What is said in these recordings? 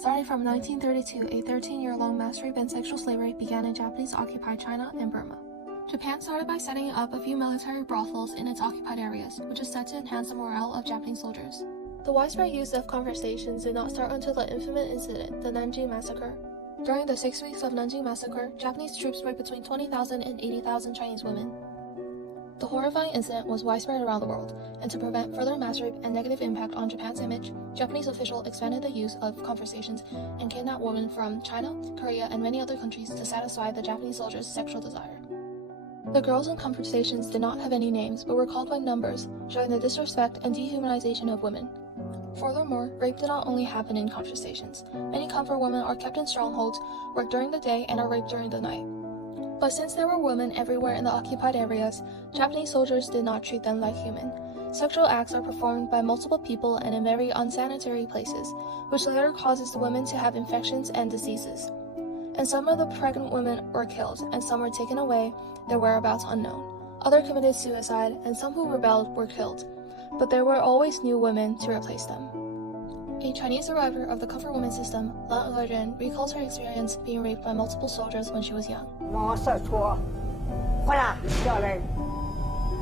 Starting from 1932, a 13-year-long mass rape and sexual slavery began in Japanese-occupied China and Burma. Japan started by setting up a few military brothels in its occupied areas, which is said to enhance the morale of Japanese soldiers. The widespread use of conversations did not start until the infamous incident, the Nanjing Massacre. During the 6 weeks of Nanjing Massacre, Japanese troops raped between 20,000 and 80,000 Chinese women. The horrifying incident was widespread around the world, and to prevent further mass rape and negative impact on Japan's image, Japanese officials expanded the use of conversations and kidnapped women from China, Korea, and many other countries to satisfy the Japanese soldiers' sexual desire. The girls in conversations did not have any names, but were called by numbers, showing the disrespect and dehumanization of women. Furthermore, rape did not only happen in conversations. Many comfort women are kept in strongholds, work during the day, and are raped during the night. But since there were women everywhere in the occupied areas, Japanese soldiers did not treat them like human. Sexual acts are performed by multiple people and in very unsanitary places, which later causes the women to have infections and diseases. And some of the pregnant women were killed, and some were taken away, their whereabouts unknown. Others committed suicide, and some who rebelled were killed. But there were always new women to replace them. A Chinese survivor of the comfort woman system, Lan Ezhen, recalls her experience being raped by multiple soldiers when she was young. 往上戳，哗啦下来，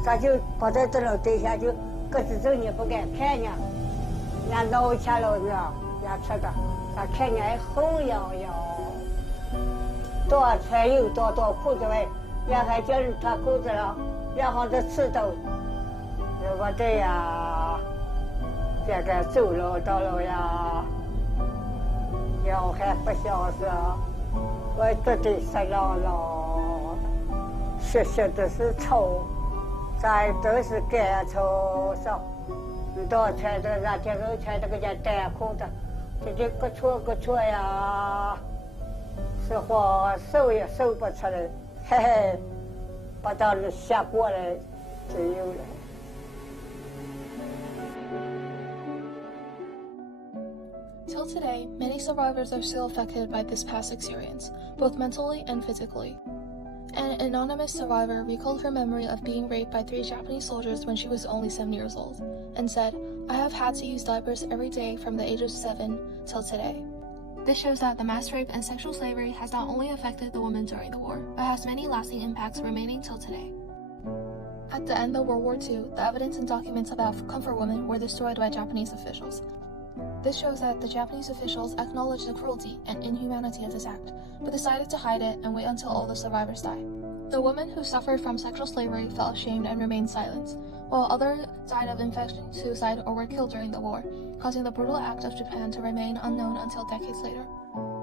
咱就跑到这楼底下就各自走，你不敢看人，人脑前了是吧？也吃的，咱看人后摇摇，多穿有多裤子呗，也还叫人脱裤子了，然后就刺刀，要不这样。 这个走路到了呀，腰还不小时，我这里身上了，血都是臭，咱都是干臭上，你到穿这那天都穿这个件单裤的，这个错呀，实话手也手不出来，嘿嘿，把到那下过来就有了。 Till today, many survivors are still affected by this past experience, both mentally and physically. An anonymous survivor recalled her memory of being raped by 3 Japanese soldiers when she was only 7 years old, and said, "I have had to use diapers every day from the age of 7 till today." This shows that the mass rape and sexual slavery has not only affected the women during the war, but has many lasting impacts remaining till today. At the end of World War II, the evidence and documents about comfort women were destroyed by Japanese officials. This shows that the Japanese officials acknowledged the cruelty and inhumanity of this act, but decided to hide it and wait until all the survivors died. The women who suffered from sexual slavery felt ashamed and remained silent, while others died of infection, suicide, or were killed during the war, causing the brutal act of Japan to remain unknown until decades later.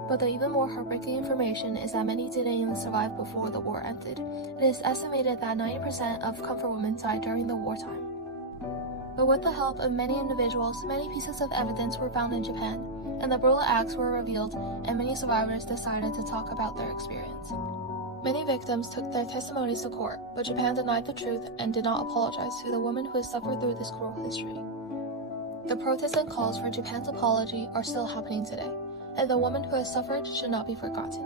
But the even more heartbreaking information is that many didn't even survive before the war ended. It is estimated that 90% of comfort women died during the wartime. But with the help of many individuals, many pieces of evidence were found in Japan, and the brutal acts were revealed, and many survivors decided to talk about their experience. Many victims took their testimonies to court, but Japan denied the truth and did not apologize to the women who had suffered through this cruel history. The protests and calls for Japan's apology are still happening today, and the women who have suffered should not be forgotten.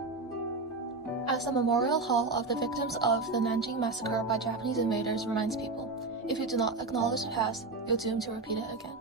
As the memorial hall of the victims of the Nanjing Massacre by Japanese invaders reminds people, if you do not acknowledge the past, you're doomed to repeat it again.